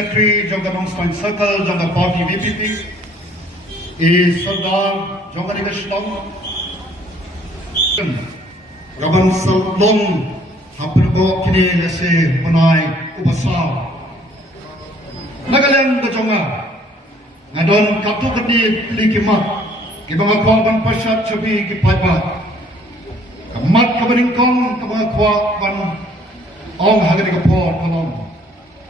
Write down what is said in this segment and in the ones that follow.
Secretary jangka nongstoin circle jangka party VPP is Sardar jangka ni Krishnam Raban Salong hampirko kini lese menai ubasar Nagaland kejonga ngadon katu kedi likimat kibang korban pasat cebi kipaipat kamat kabaningkong kabang korban ong hagani kapor kolong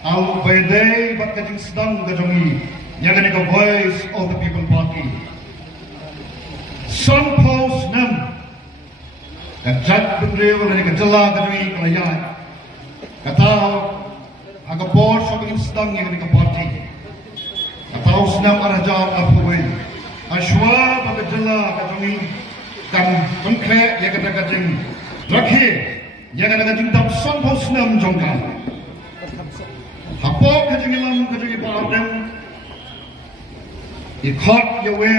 Al Bayday but kajing sedang kajongi yang ni voice of the people party Sun Post nam kajat beliau ni kajala kajongi kelayan katau agak board shopping sedang yang ni party katau senam arajar apuai Ashwa pagkajala kajongi dan tengkre yang kata kajing rakhi yang kata kajing tam Sun Post nam jongkan Hapo kajilang kajilang paradem, ikat yawe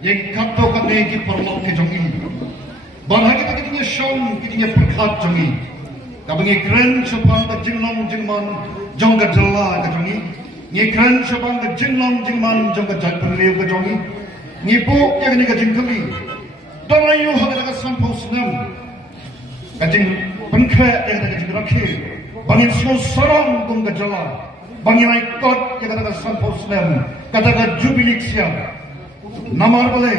yang katta kane ki perlok kejongi. Barang kita kitinya shong kitinya perkat jongi. Kabangi keren sepang kajinglong jingman jong kajala kajongi. Ni keren sepang kajinglong jingman jong kajat penliu kajongi. Ni bu yang ni kajing kali. Dalayu hada kasampau senam. Kajing penkre yang kajing rakhi. Bangin semua sarang kong kajala Bangin aikot yang kata sampau senam Kata jubilik siang Namar balai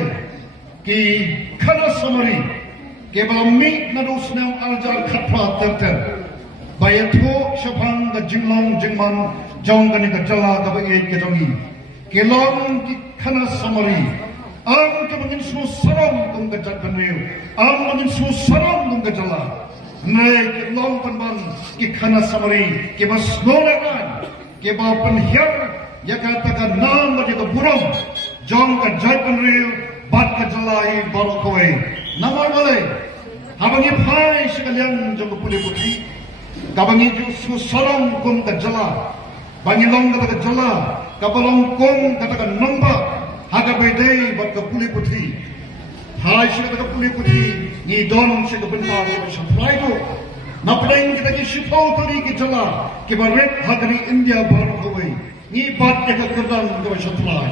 Ki kana samari Ki balam mi nadu senam aljar katba terter Bayatu syapang ka jinglong jingman Jong kani kajala kabagai kajongi Ki long ki kana samari Ang ka bangin semua sarang kong kajat penwiu Ang bangin semua sarang kong kajala Naik long penban ki khana samari ki bas nolan ki ba penhiar ya katakan nam bagi ke burung jong ka jaipan real bat ka jalai baru kowe namar balai habangi phai sekalian jong puli putri kabangi ju sarang kum ka jala bangi long ka jala kabalong kum katakan nomba haga bedai bat ka puli putri Hai syekh ka puli putri ni don syekh bentar ke supply tu napdeng kita ki shipau tari ki jala ki baret hadri India bar koi ni bat ke kerdan ke supply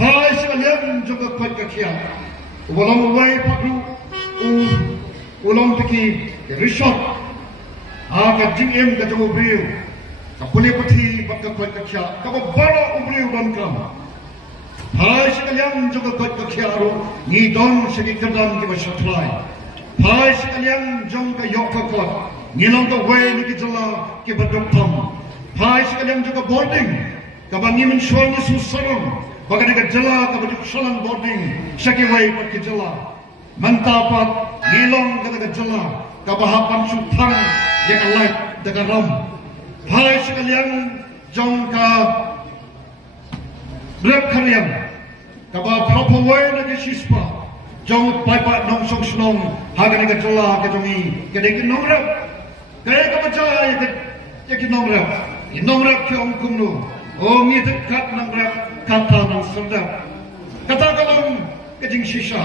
hai sekalian juga kuat ke kia ulang wai padu ulang tiki resort aga jingem ka jo brio ka puli putri bat ka kuat ke kia ka bara ubrio dan kam Hai sekalian juga kuat kekiaru ni don segi kerdan kita supply. Hai sekalian jong ke yok ke kuat ni long ke way ni kijala kita doktam. Hai sekalian juga boarding kabangi mensuang ni susarong bagai ke jala ke salang boarding segi way ke kijala. Mantapat ni long ke jala ke bahapan sutang ya ke light dengan ram. Hai sekalian jong ke Rep kalian, kaba proper way na kisispa, jong paipat nong song snong, haga ni kajala kajongi, kadai kinong rep, kaya kaba jaya kinong rep, kinong rep ke om kumno, ngi dekat nong rep kata nong serdap, kata kalong kajing sisa,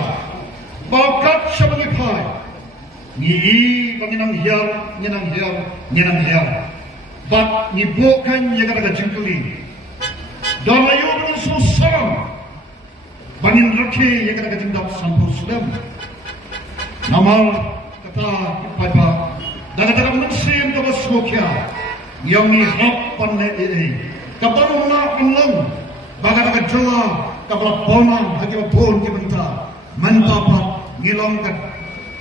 bakat syabagi pai, ngi panginang hiar, bat ngi bukan yang kata kajingkuli. Dan layu dengan susah Bangin rakhi yang kena kejendap sampul sulam Namal kata paipa Dan kata mensim kaba smokya Yang ni hapan le Kapan una inlang Baga kata jala Kabla ponang haki pun kibenta Mantapat ngilang kat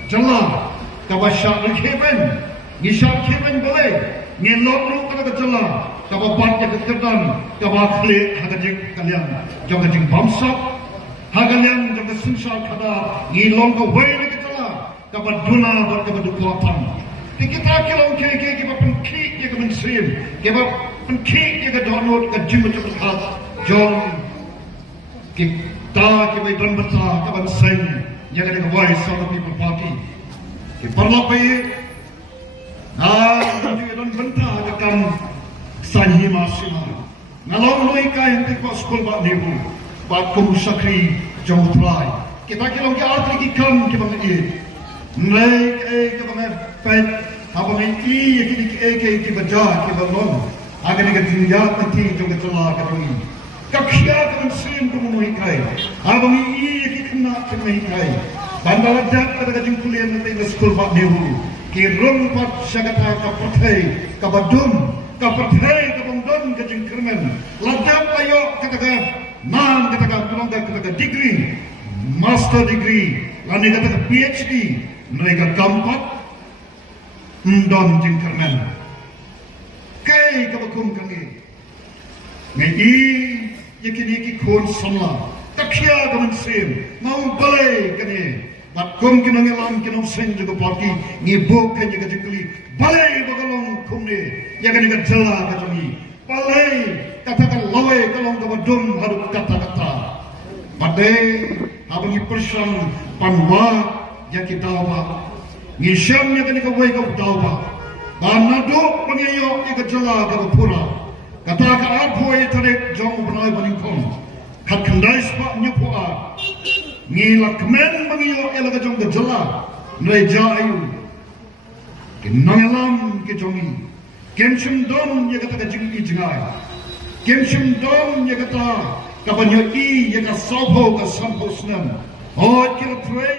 jala Kaba syak rakhiban Ngisyak khiban boleh Ngilong kata jala Kaba batnya kekerdan, kaba klik hagajik kalian, jom kajing bamsak, hagalian jom kesunsar kada, ngilong ke wayne ketala, kaba duna buat kaba dukuatan. Kita kilong keke kaba penkik ya kaba mensim, kaba penkik ya kaba download ke jimat kebekat, jom kita kaba idran beta kaba mensim, ya kaba voice of the people party. Kita perlapai, idran beta akan Sanhi masima ngalong noi kai henti ko skol ba nebu ba ko sakri jong try kita kilong ke atri ki kam ke bang ye nei ke bang pet ha bang ki ki ke baja ke bang agar ni tinggal nanti juga celah kami kakia kan sen kemunuh ikai abang ini kita kena kena ikai bandar jat pada jengkulian nanti ke sekolah pak dewu kirun pat syakata kapertai kabadun kapertai kabandun ke jengkermen lajap layo katakan nan katakan tulung katakan degree master degree lani katakan PhD mereka kampat mendon jengkermen kay kabakum kami ngai yakini kon samla takya gaman sim mau balai kani bat kom kinang elam kinang sen juga parti ngibo kan juga jekli balai bagalong kumne yakani ka jala ka jami balai katakan loe kalong ka badum harus kata-kata badai abangi persyam panwa yakitawa ngisham yakani ka wai ka dawa banado pangayo ika jala ka pura kata ka apoy tarik jong banai baningkon kat kandai spa nyupua ngila kemen bangiyo elaga jong ka jala nai jayu kinangelam ke jongi kemshim dom ya kata ka jingi jingai kemshim dom ya kata ka banyo I ya ka sopo ka sampo snam oh kila pray